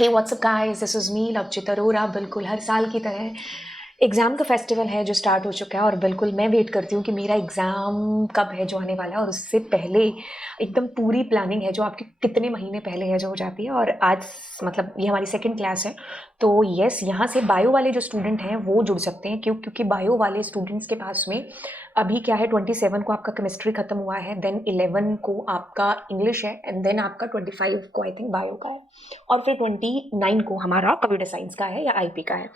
Hey what's up guys, this is me Lavchit Arora. बिल्कुल हर साल की तरह एग्ज़ाम का फेस्टिवल है जो स्टार्ट हो चुका है और बिल्कुल मैं वेट करती हूँ कि मेरा एग्ज़ाम कब है जो आने वाला है। और उससे पहले एकदम पूरी प्लानिंग है जो आपकी कितने महीने पहले है जो हो जाती है। और आज मतलब ये हमारी सेकंड क्लास है, तो यस, यहाँ से बायो वाले जो स्टूडेंट हैं वो जुड़ सकते हैं। क्योंकि बायो वाले स्टूडेंट्स के पास में अभी क्या है, 27 को आपका केमिस्ट्री खत्म हुआ है, देन 11 को आपका इंग्लिश है, एंड देन आपका 25 को आई थिंक बायो का है, और फिर 29 को हमारा कंप्यूटर साइंस का है या आईपी का है।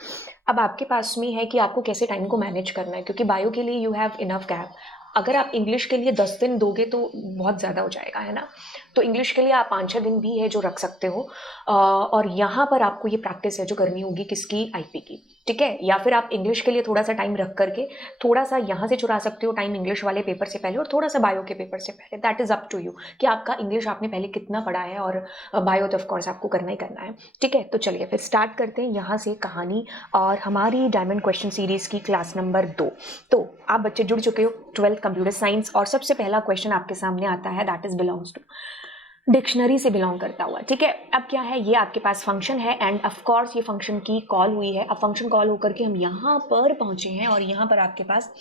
अब आपके पास में है कि आपको कैसे टाइम को मैनेज करना है, क्योंकि बायो के लिए यू हैव इनफ गैप। अगर आप इंग्लिश के लिए 10 दिन दोगे तो बहुत ज़्यादा हो जाएगा, है ना। तो इंग्लिश के लिए आप 5-6 दिन भी है जो रख सकते हो। और यहाँ पर आपको ये प्रैक्टिस है जो करनी होगी किसकी, आईपी की, ठीक है। या फिर आप इंग्लिश के लिए थोड़ा सा टाइम रख करके थोड़ा सा यहाँ से चुरा सकते हो टाइम इंग्लिश वाले पेपर से पहले और थोड़ा सा बायो के पेपर से पहले। That is up to you कि आपका इंग्लिश आपने पहले कितना पढ़ा है, और बायो तो ऑफकोर्स आपको करना ही करना है, ठीक है। तो चलिए फिर स्टार्ट करते हैं यहाँ से कहानी और हमारी डायमंड क्वेश्चन सीरीज़ की क्लास नंबर 2। तो आप बच्चे जुड़ चुके हो 12th कंप्यूटर साइंस, और सबसे पहला क्वेश्चन आपके सामने आता है, that is belongs to dictionary से बिलोंग करता हुआ, ठीक है। अब क्या है, ये आपके पास फंक्शन है एंड ऑफ कोर्स ये फंक्शन की कॉल हुई है। अब फंक्शन कॉल होकर के हम यहाँ पर पहुंचे हैं और यहाँ पर आपके पास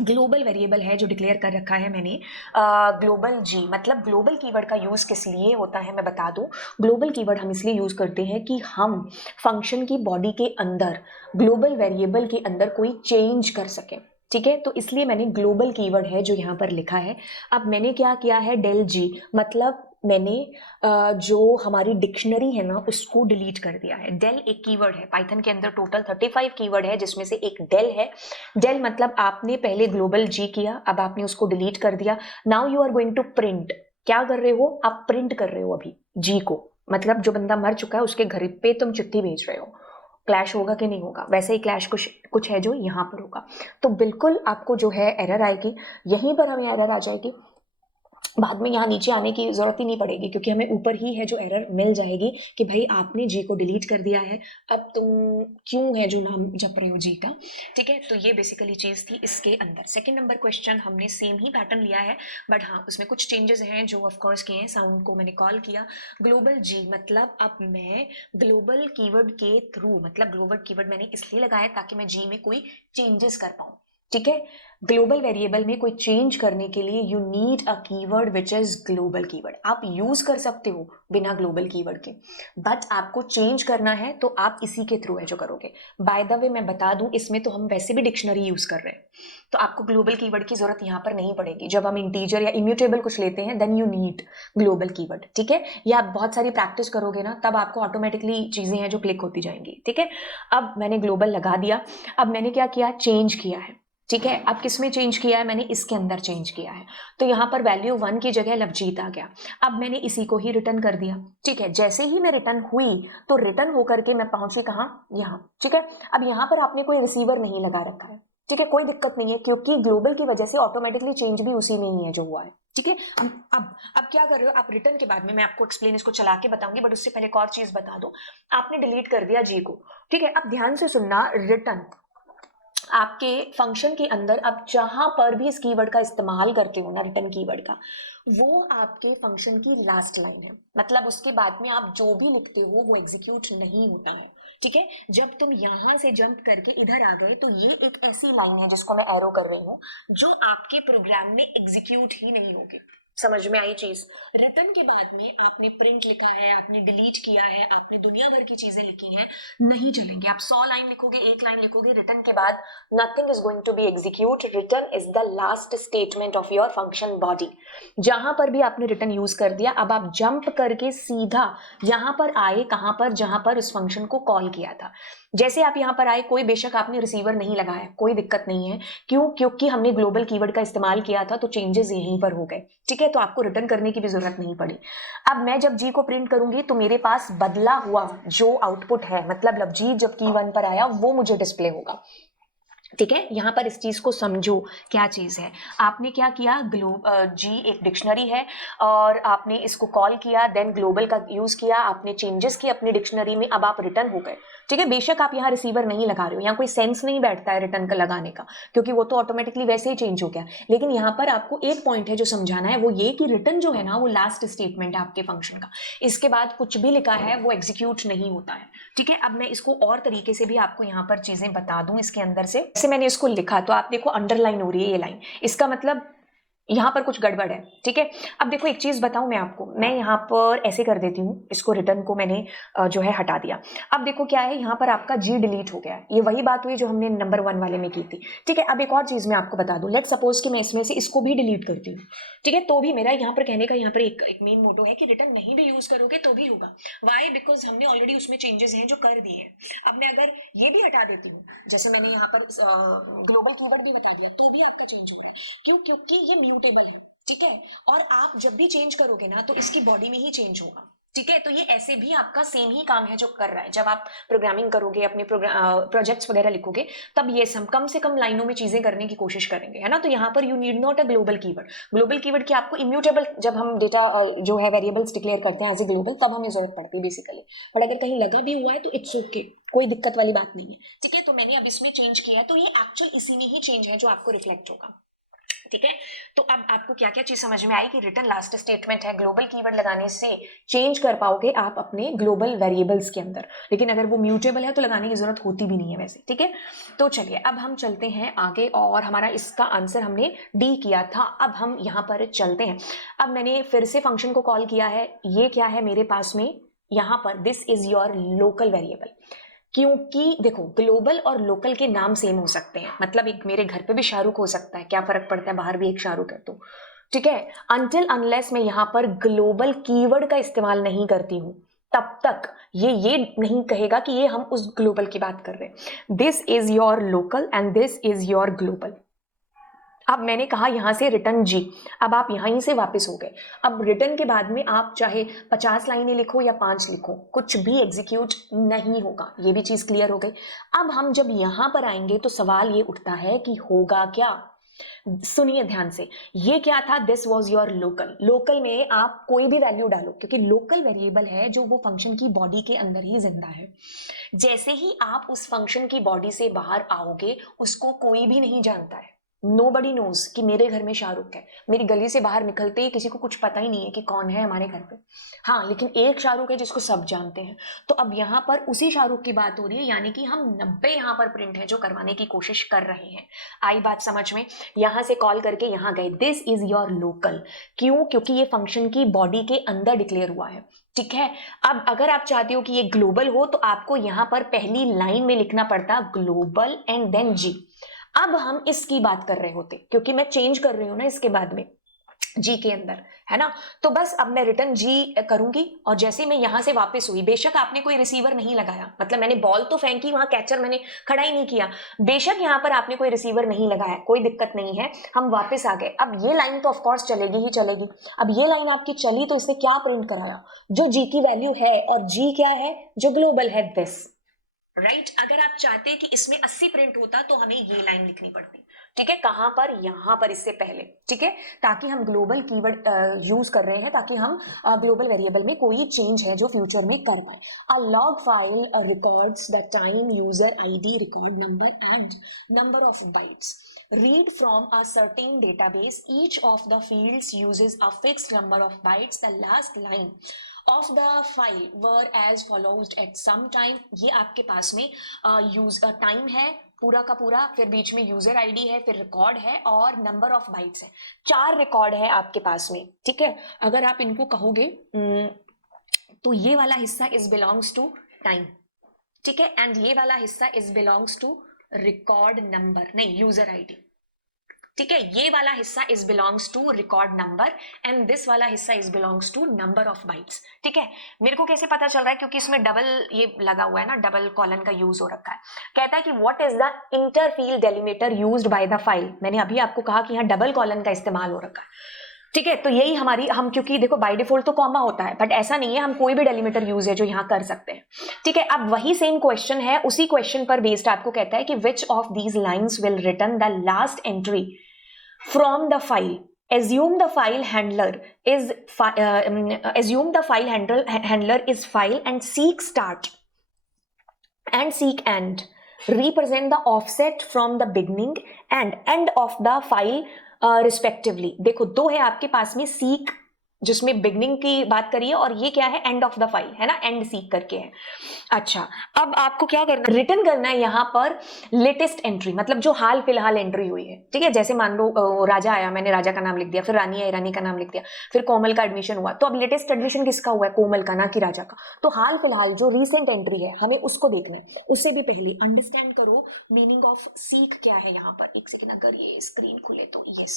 ग्लोबल वेरिएबल है जो डिक्लेयर कर रखा है मैंने, ग्लोबल जी। मतलब ग्लोबल कीवर्ड का यूज़ किस लिए होता है मैं बता दूं। ग्लोबल कीवर्ड हम इसलिए यूज़ करते हैं कि हम फंक्शन की बॉडी के अंदर ग्लोबल वेरिएबल के अंदर कोई चेंज कर सकें, ठीक है। तो इसलिए मैंने ग्लोबल कीवर्ड है जो यहाँ पर लिखा है। अब मैंने क्या किया है, डेल जी, मतलब मैंने जो हमारी डिक्शनरी है ना उसको डिलीट कर दिया है। डेल एक कीवर्ड है, पाइथन के अंदर टोटल 35 कीवर्ड है जिसमें से एक डेल है। डेल मतलब आपने पहले ग्लोबल जी किया, अब आपने उसको डिलीट कर दिया। Now you are going to print. क्या कर रहे हो आप, प्रिंट कर रहे हो अभी जी को। मतलब जो बंदा मर चुका है उसके घर पे तुम चिट्ठी भेज रहे हो। क्लैश होगा कि नहीं होगा, वैसे ही क्लैश कुछ कुछ है जो यहाँ पर होगा। तो बिल्कुल आपको जो है एरर आएगी, यहीं पर हमें एरर आ जाएगी। बाद में यहाँ नीचे आने की जरूरत ही नहीं पड़ेगी क्योंकि हमें ऊपर ही है जो एरर मिल जाएगी कि भाई आपने जी को डिलीट कर दिया है, अब तुम क्यों है जो नाम जप रहे हो जी का, ठीक है। तो ये बेसिकली चीज थी इसके अंदर। सेकंड नंबर क्वेश्चन हमने सेम ही पैटर्न लिया है, बट हाँ उसमें कुछ चेंजेस हैं जो ऑफकोर्स किए हैं। साउंड को मैंने कॉल किया ग्लोबल जी, मतलब अब मैं ग्लोबल कीवर्ड के थ्रू, मतलब ग्लोबल कीवर्ड मैंने इसलिए लगाया ताकि मैं जी में कोई चेंजेस कर पाऊं, ठीक है। ग्लोबल वेरिएबल में कोई चेंज करने के लिए you need a keyword which is global keyword. आप यूज कर सकते हो बिना ग्लोबल कीवर्ड के, बट आपको चेंज करना है तो आप इसी के थ्रू है जो करोगे। बाय द वे मैं बता दूं, इसमें तो हम वैसे भी डिक्शनरी यूज कर रहे हैं, तो आपको ग्लोबल कीवर्ड की जरूरत यहाँ पर नहीं पड़ेगी। जब हम इंटीजर या इम्यूटेबल कुछ लेते हैं then you need global keyword, ठीक है। या आप बहुत सारी प्रैक्टिस करोगे ना तब आपको ऑटोमेटिकली चीजें हैं जो क्लिक होती जाएंगी, ठीक है। अब मैंने ग्लोबल लगा दिया। अब मैंने क्या किया, चेंज किया है, ठीक है। अब किस में चेंज किया है, मैंने इसके अंदर चेंज किया है। तो यहाँ पर वैल्यू 1 की जगह लवजीत आ गया। अब मैंने इसी को ही रिटर्न कर दिया, ठीक है। जैसे ही मैं रिटर्न हुई तो रिटर्न होकर के मैं पहुंची कहाँ, यहाँ, ठीक है। अब यहाँ पर आपने कोई रिसीवर नहीं लगा रखा है, ठीक है, कोई दिक्कत नहीं है क्योंकि ग्लोबल की वजह से ऑटोमेटिकली चेंज भी उसी में ही है जो हुआ है, ठीक है। अब क्या कर रहे हो आप, रिटर्न के बाद में मैं आपको एक्सप्लेन इसको चला के बताऊंगी, बट उससे पहले एक और चीज बता दो। आपने डिलीट कर दिया जी को, ठीक है। अब ध्यान से सुनना, रिटर्न आपके फंक्शन के अंदर अब जहां पर भी इस कीवर्ड का इस्तेमाल करते हो ना, रिटर्न कीवर्ड का, वो आपके फंक्शन की लास्ट लाइन है। मतलब उसके बाद में आप जो भी लिखते हो वो एग्जीक्यूट नहीं होता है, ठीक है। जब तुम यहां से जंप करके इधर आ गए तो ये एक ऐसी लाइन है जिसको मैं एरो कर रही हूँ जो आपके प्रोग्राम में एग्जीक्यूट ही नहीं होगी। समझ में आई चीज। रिटर्न के बाद में आपने प्रिंट लिखा है, आपने डिलीट किया है, आपने दुनिया भर की चीजें लिखी हैं, नहीं चलेंगे। आप 100 लाइन लिखोगे, 1 लाइन लिखोगे, रिटर्न के बाद nothing is going to be execute. Return is the last statement of your function body. जहां पर भी आपने रिटर्न यूज कर दिया, अब आप जंप करके सीधा यहां पर आए, कहां पर, जहां पर उस फंक्शन को कॉल किया था। जैसे आप यहां पर आए, कोई बेशक आपने रिसीवर नहीं लगाया, कोई दिक्कत नहीं है। क्यों, क्योंकि हमने ग्लोबल कीवर्ड का इस्तेमाल किया था तो चेंजेस यहीं पर हो गए, ठीक है। तो आपको रिटर्न करने की भी जरूरत नहीं पड़ी। अब मैं जब जी को प्रिंट करूंगी तो मेरे पास बदला हुआ जो आउटपुट है, मतलब लवजीत जब की 1 पर आया वो मुझे डिस्प्ले होगा। ठीक है, यहाँ पर इस चीज को समझो क्या चीज है। आपने क्या किया, जी एक डिक्शनरी है और आपने इसको कॉल किया, देन ग्लोबल का यूज किया, आपने चेंजेस किए अपनी डिक्शनरी में, अब आप रिटर्न हो गए। ठीक है, बेशक आप यहाँ रिसीवर नहीं लगा रहे हो, यहाँ कोई सेंस नहीं बैठता है रिटर्न का लगाने का, क्योंकि वो तो ऑटोमेटिकली वैसे ही चेंज हो गया। लेकिन यहाँ पर आपको एक पॉइंट है जो समझाना है, वो ये कि रिटर्न जो है ना वो लास्ट स्टेटमेंट है आपके फंक्शन का, इसके बाद कुछ भी लिखा है वो एग्जीक्यूट नहीं होता है। ठीक है, अब मैं इसको और तरीके से भी आपको यहाँ पर चीजें बता दूं इसके अंदर से। जैसे मैंने इसको लिखा तो आप देखो अंडरलाइन हो रही है ये लाइन, इसका मतलब यहाँ पर कुछ गड़बड़ है। ठीक है, अब देखो एक चीज बताऊं मैं आपको, मैं यहाँ पर ऐसे कर देती हूँ, इसको रिटर्न को मैंने जो है हटा दिया। अब देखो क्या है, यहाँ पर आपका जी डिलीट हो गया है, ये वही बात हुई जो हमने नंबर 1 वाले में की थी। ठीक है, अब एक और चीज मैं आपको बता दूं, लेट सपोज कि मैं इसमें से इसको भी डिलीट करती हूँ। ठीक है, तो भी मेरा यहाँ पर कहने का यहाँ पर एक मेन मोटो है कि रिटर्न नहीं भी यूज करोगे तो भी होगा। वाई, बिकॉज हमने ऑलरेडी उसमें चेंजेस हैं जो कर दिए हैं। अब मैं अगर ये भी हटा देती हूँ, जैसे मैंने यहाँ पर ग्लोबल कीवर्ड भी बता दिया, तो भी आपका चेंज होगा। क्यों? क्योंकि ये म्यूटेबल है। ठीक है, और आप जब भी चेंज करोगे ना तो इसकी बॉडी में ही चेंज होगा। ठीक है, तो ये ऐसे भी आपका सेम ही काम है जो कर रहा है। जब आप प्रोग्रामिंग करोगे, अपने प्रोजेक्ट्स वगैरह लिखोगे, तब ये सब कम से कम लाइनों में चीजें करने की कोशिश करेंगे, है ना। तो यहाँ पर you need not a global keyword. Global keyword की आपको इम्यूटेबल, जब हम डेटा जो है वेरिएबल्स डिक्लेयर करते हैं एज ए ग्लोबल, तब हमें जरूरत पड़ती है बेसिकली। बट अगर कहीं लगा भी हुआ है तो इट्स ओके, कोई दिक्कत वाली बात नहीं है। ठीक है, तो मैंने अब इसमें चेंज किया है, तो ये एक्चुअल इसी में ही चेंज है जो आपको रिफ्लेक्ट होगा। ठीक है, तो अब आपको क्या क्या चीज समझ में आई कि रिटर्न लास्ट स्टेटमेंट है, ग्लोबल कीवर्ड लगाने से चेंज कर पाओगे आप अपने ग्लोबल वेरिएबल्स के अंदर, लेकिन अगर वो म्यूटेबल है तो लगाने की जरूरत होती भी नहीं है वैसे। ठीक है, तो चलिए अब हम चलते हैं आगे, और हमारा इसका आंसर हमने डी किया था। अब हम यहाँ पर चलते हैं। अब मैंने फिर से फंक्शन को कॉल किया है, ये क्या है मेरे पास में यहाँ पर, this is your local variable. क्योंकि देखो ग्लोबल और लोकल के नाम सेम हो सकते हैं, मतलब एक मेरे घर पे भी शाहरुख हो सकता है, क्या फर्क पड़ता है, बाहर भी एक शाहरुख है तो। ठीक है, अनटिल अनलेस मैं यहाँ पर ग्लोबल कीवर्ड का इस्तेमाल नहीं करती हूं, तब तक ये नहीं कहेगा कि ये हम उस ग्लोबल की बात कर रहे हैं। This is your local and this is your global. अब मैंने कहा यहां से रिटर्न जी, अब आप यहीं से वापस हो गए। अब रिटर्न के बाद में आप चाहे 50 लाइनें लिखो या 5 लिखो, कुछ भी एग्जीक्यूट नहीं होगा। ये भी चीज क्लियर हो गई। अब हम जब यहां पर आएंगे तो सवाल ये उठता है कि होगा क्या। सुनिए ध्यान से, ये क्या था, this was your local. Local में आप कोई भी वैल्यू डालो, क्योंकि लोकल वेरिएबल है जो वो फंक्शन की बॉडी के अंदर ही जिंदा है। जैसे ही आप उस फंक्शन की बॉडी से बाहर आओगे, उसको कोई भी नहीं जानता है। नोबडी नोज कि मेरे घर में शाहरुख है। मेरी गली से बाहर निकलते ही किसी को कुछ पता ही नहीं है कि कौन है हमारे घर पे। हाँ, लेकिन एक शाहरुख है जिसको सब जानते हैं। तो अब यहाँ पर उसी शाहरुख की बात हो रही है, यानी कि हम 90 यहाँ पर प्रिंट है जो करवाने की कोशिश कर रहे हैं। आई बात समझ में? यहां से कॉल करके यहाँ गए, दिस इज योर लोकल। क्यों? क्योंकि ये फंक्शन की बॉडी के अंदर डिक्लेयर हुआ है। ठीक है, अब अगर आप चाहते हो कि ये ग्लोबल हो तो आपको यहां पर पहली लाइन में लिखना पड़ता ग्लोबल एंड देन जी। अब हम इसकी बात कर रहे होते, क्योंकि मैं चेंज कर रही हूं ना इसके बाद में जी के अंदर, है ना। तो बस अब मैं रिटर्न जी करूंगी, और जैसे मैं यहां से वापस हुई, बेशक आपने कोई रिसीवर नहीं लगाया, मतलब मैंने बॉल तो फेंकी, वहां कैचर मैंने खड़ा ही नहीं किया, बेशक यहां पर आपने कोई रिसीवर नहीं लगाया, कोई दिक्कत नहीं है, हम वापस आ गए। अब ये लाइन तो ऑफकोर्स चलेगी ही चलेगी। अब ये लाइन आपकी चली तो इसने क्या प्रिंट कराया, जो जी की वैल्यू है, और जी क्या है, जो ग्लोबल है, दिस। राइट, अगर आप चाहते हैं कि इसमें 80 प्रिंट होता तो हमें ये लाइन लिखनी पड़ती। ठीक है, कहां पर, यहां पर, इससे पहले। ठीक है, ताकि हम ग्लोबल कीवर्ड यूज कर रहे हैं, ताकि हम ग्लोबल वेरिएबल में कोई चेंज है जो फ्यूचर में कर पाए। A log file records the time, user ID, record number and number of bytes read from a certain database. Each of the fields uses a fixed number of bytes. The last line of the file were as follows at some time. ये आपके पास में use time है पूरा का पूरा, फिर बीच में यूजर आईडी है, फिर रिकॉर्ड है और नंबर ऑफ बाइट्स है। 4 रिकॉर्ड है आपके पास में। ठीक है, अगर आप इनको कहोगे तो ये वाला हिस्सा इज बिलोंग्स टू टाइम। ठीक है, एंड ये वाला हिस्सा is belongs to record number, नहीं, यूजर आईडी। ठीक है, ये वाला हिस्सा is belongs to record number and this वाला हिस्सा is belongs to number of bytes. ठीक है, मेरे को कैसे पता चल रहा है, क्योंकि इसमें डबल ये लगा हुआ है ना, डबल कॉलन का यूज हो रखा है। कहता है कि what is the interfield delimiter used by the file. मैंने अभी आपको कहा कि यहाँ डबल कॉलन का इस्तेमाल हो रखा है। ठीक है, तो यही हमारी हम क्योंकि देखो बाय डिफॉल्ट तो कॉमा होता है, बट ऐसा नहीं है, हम कोई भी डेलीमीटर यूज है जो यहाँ कर सकते हैं। ठीक है, अब वही सेम क्वेश्चन है, उसी क्वेश्चन पर बेस्ड आपको कहता है कि which of these lines will return the last entry from the file. assume the file handler is file and seek start and seek end, represent the offset from the beginning and end of the file respectively। देखो दो है आपके पास में, seek जिसमें beginning की बात करिए और ये क्या है, एंड ऑफ द फाइल है ना, एंड सीक करके है। अच्छा, अब आपको क्या करना है, रिटर्न करना है यहाँ पर लेटेस्ट एंट्री, मतलब जो हाल फिलहाल एंट्री हुई है। ठीक है, जैसे मान लो राजा आया, मैंने राजा का नाम लिख दिया, फिर रानी आई, रानी का नाम लिख दिया, फिर कोमल का एडमिशन हुआ, तो अब लेटेस्ट एडमिशन किसका हुआ है, कोमल का, ना कि राजा का। तो हाल फिलहाल जो रिसेंट एंट्री है हमें उसको देखना है। उससे भी पहले अंडरस्टैंड करो मीनिंग ऑफ सीक क्या है यहाँ पर। एक सेकेंड, अगर ये स्क्रीन खुले तो यस,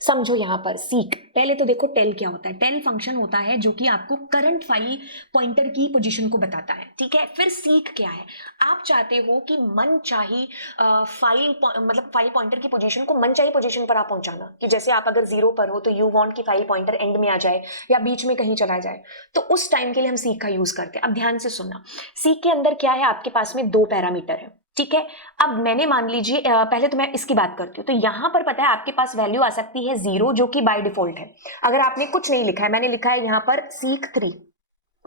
समझो यहाँ पर सीक। पहले तो देखो टेल क्या होता है। टेल फंक्शन होता है जो कि आपको करंट फाइल पॉइंटर की पोजीशन को बताता है। ठीक है, फिर सीक क्या है, आप चाहते हो कि मन चाही फाइल मतलब फाइल पॉइंटर की पोजीशन को मन चाही पोजीशन पर आप पहुंचाना, कि जैसे आप अगर 0 पर हो तो यू वांट कि फाइल पॉइंटर एंड में आ जाए या बीच में कहीं चला जाए, तो उस टाइम के लिए हम सीक का यूज करते हैं। अब ध्यान से सुनना, सीक के अंदर क्या है, आपके पास में 2 पैरामीटर है। ठीक है, अब मैंने मान लीजिए पहले तो मैं इसकी बात करती हूँ, तो यहां पर पता है आपके पास वैल्यू आ सकती है 0 जो कि बाय डिफॉल्ट है। अगर आपने कुछ नहीं लिखा है, मैंने लिखा है यहां पर सीक 3,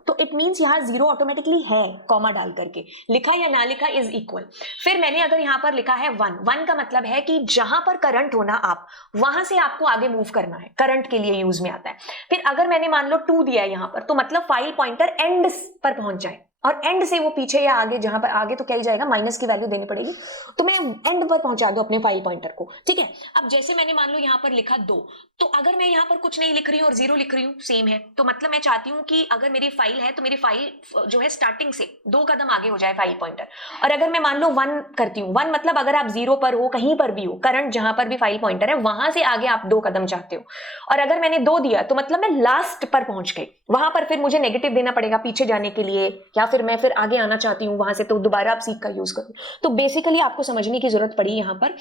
तो इट मींस यहां 0 ऑटोमेटिकली है, कॉमा डाल करके लिखा या ना लिखा इज इक्वल। फिर मैंने अगर यहां पर लिखा है 1 का मतलब है कि जहां पर करंट होना आप वहां से आपको आगे मूव करना है, करंट के लिए यूज में आता है। फिर अगर मैंने मान लो 2 दिया है यहां पर, तो मतलब फाइल पॉइंटर एंड पर पहुंच जाए, और एंड से वो पीछे या आगे, जहां पर आगे तो क्या ही जाएगा, माइनस की वैल्यू देनी पड़ेगी, तो मैं एंड पर पहुंचा दूं अपने फाइल पॉइंटर को। ठीक है, अब जैसे मैंने मान लो यहां पर लिखा 2, तो अगर मैं यहां पर कुछ नहीं लिख रही हूं और 0 लिख रही हूं, सेम है, तो मतलब मैं चाहती हूं कि अगर मेरी फाइल है तो मेरी फाइल जो है स्टार्टिंग से 2 कदम आगे हो जाए फाइल पॉइंटर। और अगर मैं मान लो 1 करती हूँ, 1 मतलब अगर आप 0 पर हो, कहीं पर भी हो, करंट जहां पर भी फाइल पॉइंटर है वहां से आगे आप 2 कदम चाहते हो। और अगर मैंने 2 दिया तो मतलब मैं लास्ट पर पहुंच गई, वहां पर फिर मुझे नेगेटिव देना पड़ेगा पीछे जाने के लिए, या फिर मैं फिर आगे आना चाहती हूं वहां से, तो दोबारा आप सीक का यूज करो। तो बेसिकली आपको समझने की जरूरत पड़ी यहां पर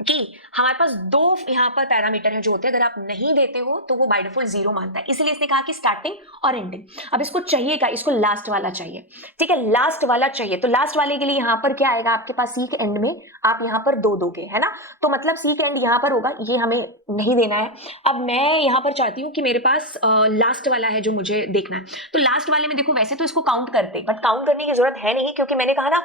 कि हमारे पास 2 यहां पर पैरामीटर हैं जो होते हैं, अगर आप नहीं देते हो तो वो बाय डिफॉल्ट 0 मानता है, इसलिए इसने कहा कि स्टार्टिंग और एंडिंग। अब इसको चाहिएगा, इसको लास्ट वाला चाहिए। ठीक है, लास्ट वाला चाहिए, तो लास्ट वाले के लिए यहां पर क्या आएगा आपके पास, सीक एंड में आप यहां पर 2 दोगे, है ना, तो मतलब सीक एंड यहां पर होगा, ये हमें नहीं देना है। अब मैं यहां पर चाहती हूं कि मेरे पास लास्ट वाला है जो मुझे देखना है, तो लास्ट वाले में देखो वैसे तो इसको काउंट करते, बट काउंट करने की जरूरत है नहीं, क्योंकि मैंने कहा ना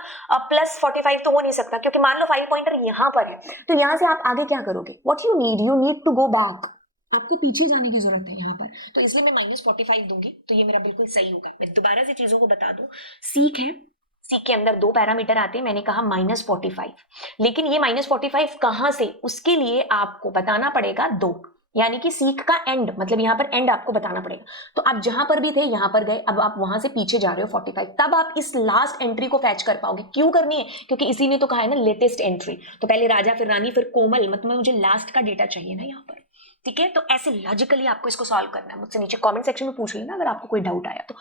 प्लस 45 तो हो नहीं सकता, क्योंकि मान लो फाइल पॉइंटर यहां पर है, तो यहां से आप आगे क्या करोगे, what you need to go back, आपको पीछे जाने की जरूरत है यहां पर, तो इसमें मैं -45 दूंगी, तो ये मेरा बिल्कुल सही होगा। मैं दोबारा से चीजों को बता दूं, सीक है, सीक के अंदर 2 पैरामीटर आते हैं, मैंने कहा -45, लेकिन ये -45 कहां से, उसके लिए आपको बताना पड़ेगा 2, यानी कि सीक का एंड, मतलब यहां पर एंड आपको बताना पड़ेगा। तो आप जहां पर भी थे यहां पर गए, अब आप वहां से पीछे जा रहे हो 45, तब आप इस लास्ट एंट्री को फैच कर पाओगे। क्यों करनी है, क्योंकि इसी ने तो कहा है ना लेटेस्ट एंट्री, तो पहले राजा फिर रानी फिर कोमल, मतलब मुझे लास्ट का डेटा चाहिए ना यहाँ पर। ठीक है, तो ऐसे लॉजिकली आपको इसको सॉल्व करना है। मुझसे नीचे कमेंट सेक्शन में पूछ लेना अगर आपको कोई डाउट आया तो।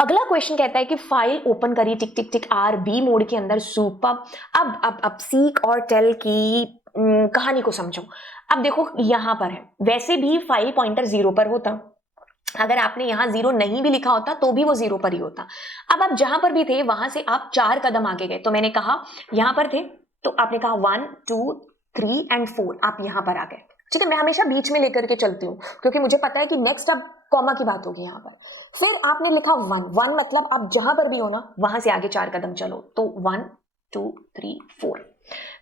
अगला क्वेश्चन कहता है कि फाइल ओपन करी टिक टिक टिक RB मोड के अंदर सुपर। अब सीक और टेल की कहानी को समझो। अब देखो यहां पर है, वैसे भी फाइल पॉइंटर 0 पर होता, अगर आपने यहां 0 नहीं भी लिखा होता तो भी वो 0 पर ही होता। अब आप जहां पर भी थे वहां से आप 4 कदम आगे गए, तो मैंने कहा यहां पर थे तो आपने कहा 1 2 3 एंड 4, आप यहां पर आ गए। ठीक है, मैं हमेशा बीच में लेकर के चलती हूँ, क्योंकि मुझे पता है कि नेक्स्ट अब कॉमा की बात होगी यहाँ पर। फिर आपने लिखा 1 मतलब आप जहां पर भी हो ना वहां से आगे 4 कदम चलो, तो 1 2 3 4।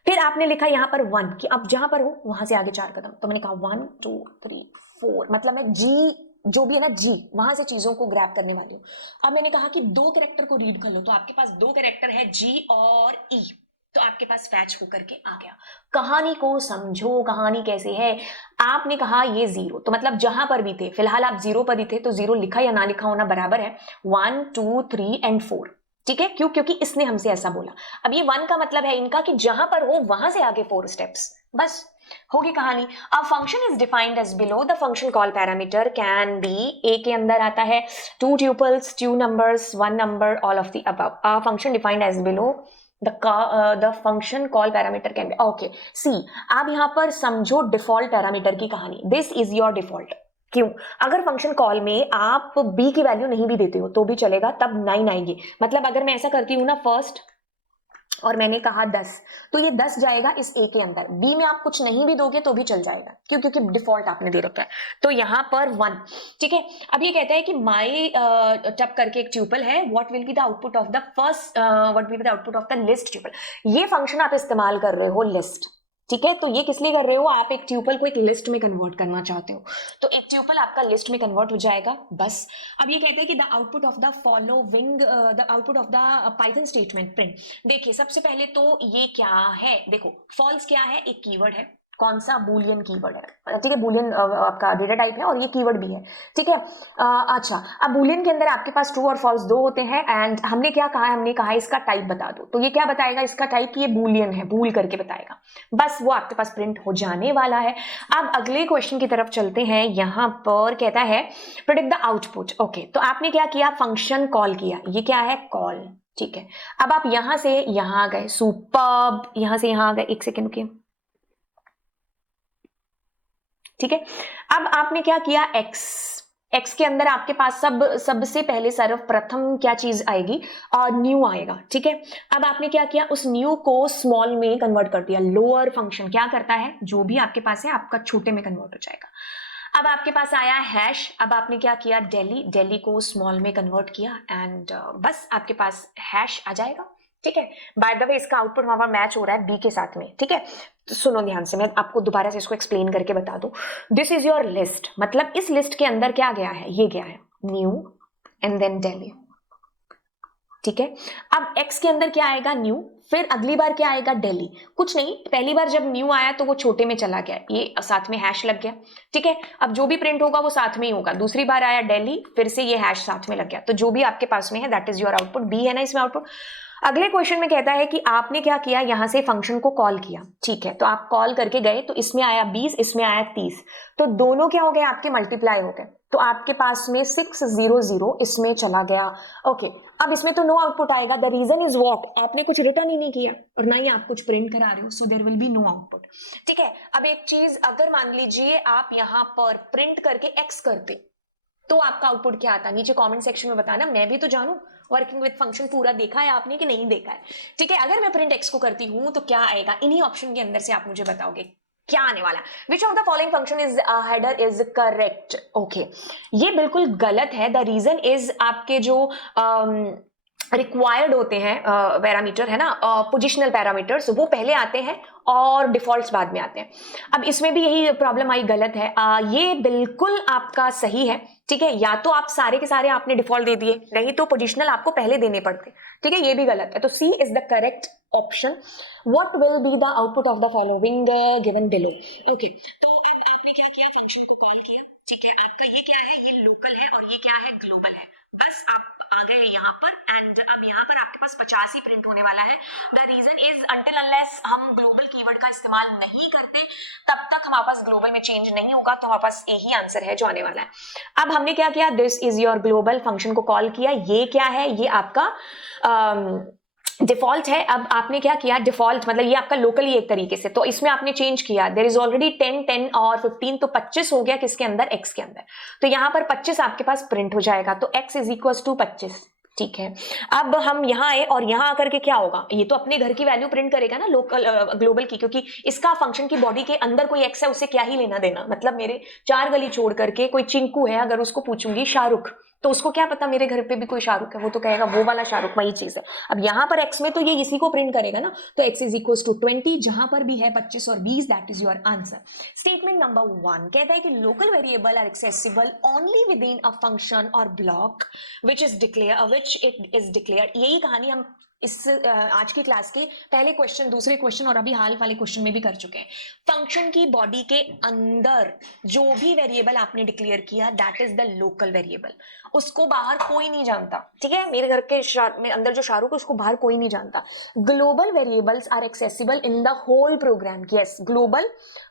फिर आपने लिखा यहाँ पर 1 कि आप जहां पर हो वहां से आगे 4 कदम, तो मैंने कहा 1 2 3 4, मतलब मैं जी जो भी है ना जी, वहां से चीजों को ग्रैब करने वाली हूँ। अब मैंने कहा कि 2 कैरेक्टर को रीड कर लो, तो आपके पास 2 कैरेक्टर है जी और ई, तो आपके पास फैच होकर के आ गया। कहानी को समझो, कहानी कैसे है। आपने कहा ये 0, तो मतलब जहां पर भी थे, फिलहाल आप 0 पर ही थे, तो 0 लिखा या ना लिखा होना बराबर है 1 2 3 एंड 4। ठीक है, क्यों, क्योंकि इसने हमसे ऐसा बोला। अब ये 1 का मतलब है इनका कि जहां पर हो वहां से आगे 4 स्टेप्स, बस होगी कहानी। A function is defined as below, the function call parameter can be, A के अंदर आता है 2 tuples 2 numbers 1 number all of the above. A function defined as below the function call parameter can be, okay C, अब यहाँ पर समझो default parameter की कहानी, दिस इज योर डिफॉल्ट। क्यों? अगर फंक्शन कॉल में आप b की वैल्यू नहीं भी देते हो तो भी चलेगा, तब 9 आएगी। मतलब अगर मैं ऐसा करती हूँ ना फर्स्ट, और मैंने कहा 10, तो ये 10 जाएगा इस a के अंदर, b में आप कुछ नहीं भी दोगे तो भी चल जाएगा, क्यों? क्योंकि डिफॉल्ट आपने दे रखा है। तो यहाँ पर 1, ठीक है। अब ये कहता है कि माई टप करके एक ट्यूपल है, what will be the output of the first, what will be the output of the list tuple. ये फंक्शन आप इस्तेमाल कर रहे हो लिस्ट, ठीक है। तो ये किस लिए कर रहे हो? आप एक ट्यूपल को एक लिस्ट में कन्वर्ट करना चाहते हो, तो एक ट्यूपल आपका लिस्ट में कन्वर्ट हो जाएगा, बस। अब ये कहते हैं कि the output of the following, the output of the Python statement print. देखिए सबसे पहले तो ये क्या है, देखो फॉल्स क्या है, एक कीवर्ड है, कौन सा? बूलियन कीवर्ड है, ठीक है। बूलियन आपका डेटा टाइप है और ये कीवर्ड भी है, ठीक है। अच्छा, अब बूलियन के अंदर आपके पास ट्रू और फॉल्स दो होते हैं, एंड हमने क्या कहा है? हमने कहा इसका टाइप बता दो। तो ये क्या बताएगा? इसका टाइप ये बूलियन है, बूल करके बताएगा, बस वो आपके पास प्रिंट हो जाने वाला है। अब अगले क्वेश्चन की तरफ चलते हैं। यहाँ पर कहता है प्रेडिक्ट द आउटपुट, ओके। तो आपने क्या किया? फंक्शन कॉल किया, ये क्या है? कॉल, ठीक है। अब आप यहां से यहां आ गए, सुपर्ब, यहां से यहां आ गए, एक सेकेंड रुकिए, ठीक है। अब आपने क्या किया? एक्स के अंदर आपके पास सबसे पहले सर्वप्रथम क्या चीज आएगी? न्यू आएगा, ठीक है। अब आपने क्या किया? उस न्यू को स्मॉल में कन्वर्ट कर दिया। लोअर फंक्शन क्या करता है? जो भी आपके पास है आपका छोटे में कन्वर्ट हो जाएगा। अब आपके पास आया हैश, अब आपने क्या किया? दिल्ली को स्मॉल में कन्वर्ट किया, एंड बस आपके पास हैश आ जाएगा, ठीक है। बाय द वे इसका आउटपुट वहां पर मैच हो रहा है बी के साथ में, ठीक है। तो सुनो ध्यान से, मैं आपको दोबारा से इसको एक्सप्लेन करके बता दूं। दिस इज योर लिस्ट, मतलब इस लिस्ट के अंदर क्या गया है? ये गया है न्यू एंड देन दिल्ली, ठीक है। अब एक्स के अंदर क्या आएगा? न्यू, फिर अगली बार क्या आएगा? दिल्ली। कुछ नहीं, पहली बार जब न्यू आया तो वो छोटे में चला गया, ये साथ में हैश लग गया, ठीक है। अब जो भी प्रिंट होगा वो साथ में ही होगा। दूसरी बार आया दिल्ली, फिर से ये हैश साथ में लग गया, तो जो भी आपके पास में है that is your output. B है ना इसमें आउटपुट। अगले क्वेश्चन में कहता है कि आपने क्या किया? यहां से फंक्शन को कॉल किया, ठीक है। तो आप कॉल करके गए, तो इसमें आया 20, इसमें आया 30, तो दोनों क्या हो गए? आपके मल्टीप्लाई हो गए, तो आपके पास में 600 इसमें चला गया, ओके। अब इसमें तो नो आउटपुट आएगा। The reason is what? आपने कुछ रिटर्न ही नहीं किया और ना ही आप कुछ प्रिंट करा रहे हो, so there will be no output, ठीक है। अब एक चीज, अगर मान लीजिए आप यहां पर प्रिंट करके एक्स करते तो आपका आउटपुट क्या आता? नीचे कमेंट सेक्शन में बताना, मैं भी तो जानूं। वर्किंग विद फंक्शन पूरा देखा है आपने कि नहीं देखा है, ठीक है। अगर मैं प्रिंट एक्स को करती हूं तो क्या आएगा? इन्हीं ऑप्शन के अंदर से आप मुझे बताओगे क्या आने वाला। Which of the following function is header is correct, okay. ये बिल्कुल गलत है। द रीजन इज आपके जो रिक्वायर्ड होते हैं पैरामीटर है ना, पोजिशनल पैरामीटर्स, वो पहले आते हैं और डिफॉल्ट्स बाद में आते हैं। अब इसमें भी यही प्रॉब्लम आई, गलत है। ये बिल्कुल आपका सही है, ठीक है। या तो आप सारे के सारे आपने डिफॉल्ट दे दिए, नहीं तो पोजिशनल आपको पहले देने पड़ते, ठीक है। ये भी गलत है, तो C is the correct option. What will be the output of the following given below, okay. तो अब आपने क्या किया? फंक्शन को कॉल किया, ठीक है। आपका ये क्या है? ये लोकल है और ये क्या है? ग्लोबल है। बस आप आ गए यहाँ पर, एंड अब यहाँ पर आपके पास 50 ही प्रिंट होने वाला है। The reason is until unless हम ग्लोबल कीवर्ड का इस्तेमाल नहीं करते तब तक हमारे पास ग्लोबल में चेंज नहीं होगा, तो हमारे पास यही आंसर है जो आने वाला है। अब हमने क्या किया? This is your global, function को कॉल किया। ये क्या है? ये आपका डिफॉल्ट है। अब आपने क्या किया? डिफॉल्ट मतलब ये आपका लोकली एक तरीके से, तो इसमें आपने चेंज किया। देयर इज ऑलरेडी 10 10 और 15, तो 25 हो गया किसके अंदर? एक्स के अंदर। तो यहां पर 25 आपके पास प्रिंट हो जाएगा, तो x इज इक्वल टू 25, ठीक है। अब हम यहाँ आए और यहाँ आकर के क्या होगा? ये तो अपने घर की वैल्यू प्रिंट करेगा ना, लोकल ग्लोबल की, क्योंकि इसका फंक्शन की बॉडी के अंदर कोई एक्स है, उससे क्या ही लेना देना। मतलब मेरे 4 गली छोड़ करके कोई चिंकू है, अगर उसको पूछूंगी शाहरुख, तो उसको क्या पता मेरे घर पे भी कोई शाहरुख है, वो तो कहेगा वो वाला शाहरुख, वही चीज है। अब यहाँ पर एक्स में तो ये इसी को प्रिंट करेगा ना, तो x इज इक्वल टू 20, जहां पर भी है 25 और 20, that is your answer. Statement number 1 कहता है कि local variable are accessible only within a function और block which it is declare. यही कहानी हम इस आज की क्लास के पहले क्वेश्चन, दूसरे क्वेश्चन और अभी हाल वाले क्वेश्चन में भी कर चुके हैं। फंक्शन की बॉडी के अंदर जो भी वेरिएबल आपने डिक्लेयर किया that is the local variable, उसको बाहर कोई नहीं जानता, ठीक है। मेरे घर के में अंदर जो शाहरुख है उसको बाहर कोई नहीं जानता। Global variables are accessible in the whole program, yes global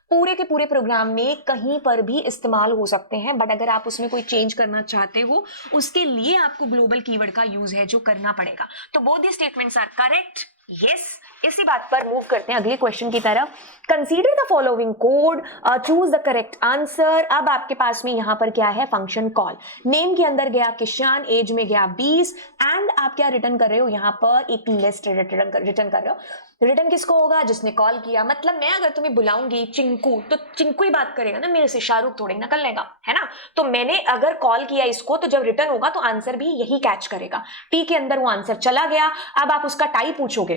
पूरे के पूरे प्रोग्राम में कहीं पर भी इस्तेमाल हो सकते हैं, बट अगर आप उसमें कोई चेंज करना चाहते हो उसके लिए आपको ग्लोबल कीवर्ड का यूज है जो करना पड़ेगा। तो both the statements are correct, yes, इसी बात पर मूव करते हैं अगले क्वेश्चन की तरफ। Consider the following code, choose the correct answer. अब आपके पास में यहां पर क्या है, फंक्शन कॉल। नेम के अंदर गया किशान, एज में गया 20, एंड आप क्या रिटर्न कर रहे हो, यहां पर एक लिस्ट रिटर्न कर रहे हो। रिटर्न किसको होगा, जिसने कॉल किया। मतलब मैं अगर तुम्हें बुलाऊंगी चिंकू, तो चिंकू ही बात करेगा ना मेरे से, शाहरुख थोड़ी ना कर लेगा, है ना। तो मैंने अगर कॉल किया इसको, तो जब रिटर्न होगा तो आंसर भी यही कैच करेगा। टी के अंदर वो आंसर चला गया। अब आप उसका टाइप पूछोगे,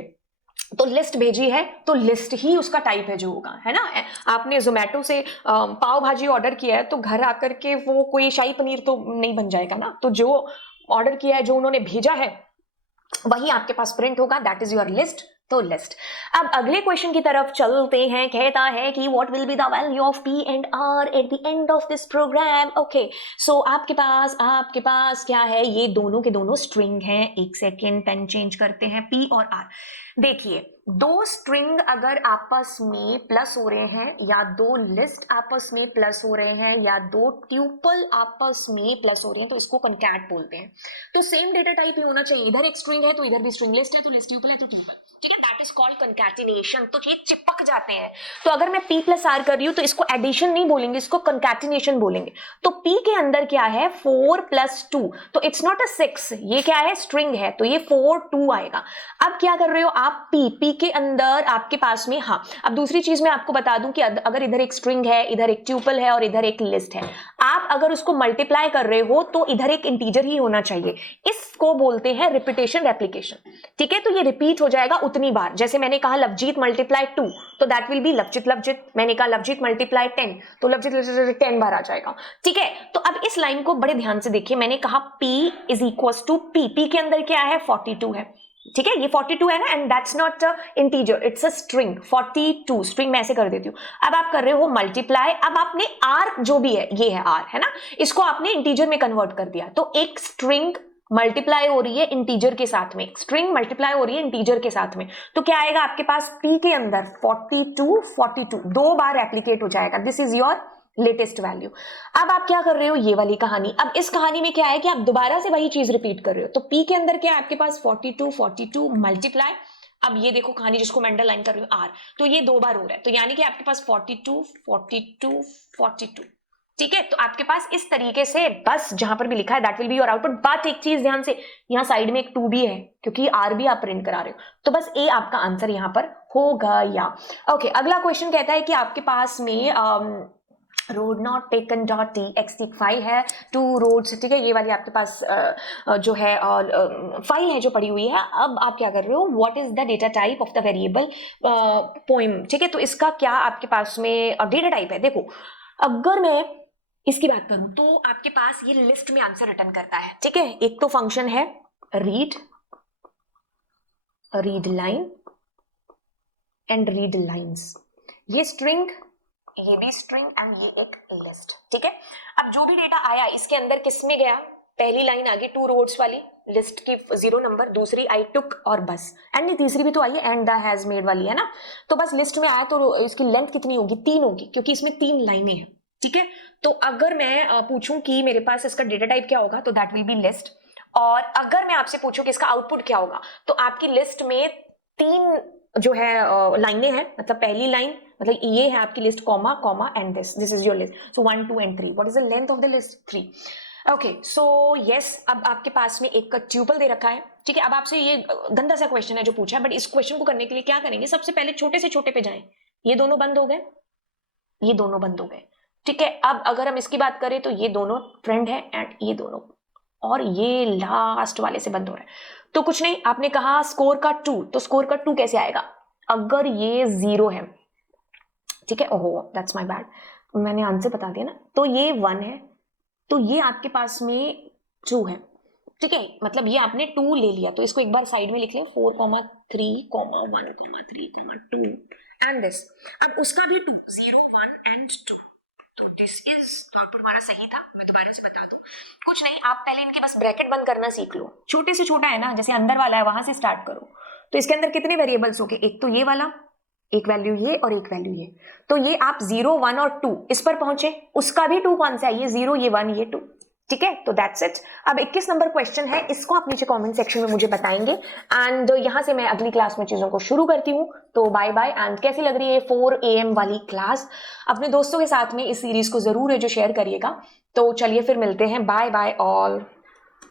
तो लिस्ट भेजी है तो लिस्ट ही उसका टाइप है जो होगा, है ना। आपने जोमेटो से पाव भाजी ऑर्डर किया है, तो घर आकर के वो कोई शाही पनीर तो नहीं बन जाएगा ना। तो जो ऑर्डर किया है, जो उन्होंने भेजा है, वही आपके पास प्रिंट होगा, दैट इज योर लिस्ट। तो लिस्ट। अब अगले क्वेश्चन की तरफ चलते हैं। कहता है कि what will be the value of P and R at the end of this program. Okay, so आपके पास क्या है, ये दोनों के दोनों स्ट्रिंग हैं। एक सेकेंड, पेन चेंज करते हैं। पी और आर, देखिए दो स्ट्रिंग अगर आपस में प्लस हो रहे हैं, या दो लिस्ट आपस में प्लस हो रहे हैं, या दो ट्यूपल आपस में प्लस हो रहे हैं, तो इसको कंकैट बोलते हैं। तो सेम डेटा टाइप ही होना चाहिए। इधर एक स्ट्रिंग है तो इधर भी स्ट्रिंग, लिस्ट है तो लिस्ट, ट्यूपल है तो ट्यूपल, ठीक है। That is called concatenation. तो ये चिपक जाते हैं। तो अगर मैं p प्लस आर कर रही हूं, तो इसको एडिशन नहीं बोलेंगे, इसको कंकैटिनेशन बोलेंगे। तो p के अंदर क्या है, 4 + 2, तो इट्स नॉट अ 6, ये क्या है, स्ट्रिंग है, तो ये 4 2 आएगा। अब क्या कर रहे हो आप, p के अंदर आपके पास में, हाँ अब दूसरी चीज मैं आपको बता दूं कि अगर इधर एक स्ट्रिंग है, इधर एक ट्यूपल है और इधर एक लिस्ट है, आप अगर उसको मल्टीप्लाई कर रहे हो तो इधर एक इंटीजर ही होना चाहिए। इसको बोलते हैं रिपीटेशन रेप्लिकेशन, ठीक है। तो ये रिपीट हो जाएगा उतनी बार। जैसे मैंने कहा लवजीत मल्टीप्लाई 2, तो दैट विल बी लवजीत। मैंने कहा लवजीत मल्टीप्लाई 10, तो लवजीत 10 बार आ जाएगा, ठीक है। तो अब इस लाइन को बड़े ध्यान से देखिए। मैंने कहा p is equal to p के अंदर क्या है, 42 है, ठीक है। ये 42 है ना, and that's not integer, it's a string. 42 string मैं ऐसे कर देती हूँ। अब आप कर रहे हो मल्टीप्लाई। अब आपने r जो भी है, ये है r, है ना, इसको आपने इंटीजर में कन्वर्ट कर दिया। तो एक स्ट्रिंग मल्टीप्लाई हो रही है इंटीजर के साथ में, स्ट्रिंग मल्टीप्लाई हो रही है इंटीजर के साथ में, तो क्या आएगा आपके पास, p के अंदर 42 दो बार एप्लीकेट हो जाएगा। This is your latest value. अब आप क्या कर रहे हो, ये वाली कहानी। अब इस कहानी में क्या है कि आप दोबारा से वही चीज रिपीट कर रहे हो। तो p के अंदर क्या है आपके पास, 42 मल्टीप्लाई। अब ये देखो कहानी जिसको मैं अंडरलाइन कर रही हूँ, r, तो ये दो बार हो रहा है, तो यानी कि आपके पास 42 ठीक है। तो आपके पास इस तरीके से बस जहां पर भी लिखा है that will be your output. But एक चीज ध्यान से, यहाँ साइड में एक 2 भी है, क्योंकि आर भी आप प्रिंट करा रहे हो, तो बस ए आपका आंसर यहां पर होगा या। ओके, अगला क्वेश्चन कहता है कि आपके पास में road not taken dot txt file है, 2 रोड्स, ठीक है। ये वाली आपके पास जो है फाइल है जो पड़ी हुई है। अब आप क्या कर रहे हो, what is the data type of the variable poem, ठीक है। तो इसका क्या आपके पास में डेटा टाइप है। देखो अगर मैं इसकी बात करूं, तो आपके पास ये लिस्ट में आंसर रिटर्न करता है, ठीक है। एक तो फंक्शन है read line and read lines, ये स्ट्रिंग, ये भी स्ट्रिंग, एंड ये एक लिस्ट, ठीक है। अब जो भी डेटा आया इसके अंदर किस में गया, पहली लाइन आ गई 2 रोड्स वाली, लिस्ट की 0 नंबर, दूसरी आई टुक और बस, एंड तीसरी भी तो आई है, एंड द हैज मेड वाली, है ना। तो बस लिस्ट में आया, तो इसकी लेंथ कितनी होगी, 3 होगी, क्योंकि इसमें 3 लाइनें हैं, ठीक है। तो अगर मैं पूछूं कि मेरे पास इसका डेटा टाइप क्या होगा, तो दैट विल बी लिस्ट। और अगर मैं आपसे पूछूं कि इसका आउटपुट क्या होगा, तो आपकी लिस्ट में 3 जो है लाइनें हैं, मतलब पहली लाइन, मतलब ये है आपकी list, comma comma and this is your list. So 1 2 and 3, what is the length of the list, 3। Okay, so yes, अब आपके पास में एक ट्यूपल दे रखा है, ठीक है। अब आपसे ये गंदा सा क्वेश्चन है जो पूछा है, बट इस क्वेश्चन को करने के लिए क्या करेंगे, सबसे पहले छोटे से छोटे पे जाएं। ये दोनों बंद हो गए, ये दोनों बंद हो गए, ठीक है। अब अगर हम इसकी बात करें, तो ये दोनों फ्रेंड है, एंड ये दोनों, और ये लास्ट वाले से बंद हो रहा है। तो कुछ नहीं, आपने कहा स्कोर का 2, तो स्कोर का 2 कैसे आएगा, अगर ये 0 है, ठीक है। ओहो, दैट्स माय बैड, मैंने आंसर बता दिया ना। तो ये 1 है, तो ये आपके पास में 2 है, ठीक है। मतलब ये आपने 2 ले लिया, तो इसको एक बार साइड में लिख लें, 4 3 1 3 2 एंड दिस। अब उसका भी 2, 0 1 एंड 2, तो दिस इज, तो आउटपुट हमारा सही था। मैं दोबारा से बता दूं, कुछ नहीं, आप पहले इनके बस ब्रैकेट बंद करना सीख लो। छोटे से छोटा है ना, जैसे अंदर वाला है वहां से स्टार्ट करो। तो इसके अंदर कितने वेरिएबल्स हो गए, एक तो ये वाला, एक वैल्यू ये, और एक वैल्यू ये। तो ये आप 0 1 और 2 इस पर पहुंचे, उसका भी 2 कौन सा है, ये 0 ये 1 ये 2, ठीक है, तो दैट्स इट। अब 21 नंबर क्वेश्चन है, इसको आप नीचे कमेंट सेक्शन में मुझे बताएंगे एंड यहाँ से मैं अगली क्लास में चीज़ों को शुरू करती हूँ। तो बाय बाय। एंड कैसी लग रही है 4 AM वाली क्लास? अपने दोस्तों के साथ में इस सीरीज को जरूर है जो शेयर करिएगा। तो चलिए फिर मिलते हैं, बाय बाय ऑल।